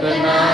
Good night.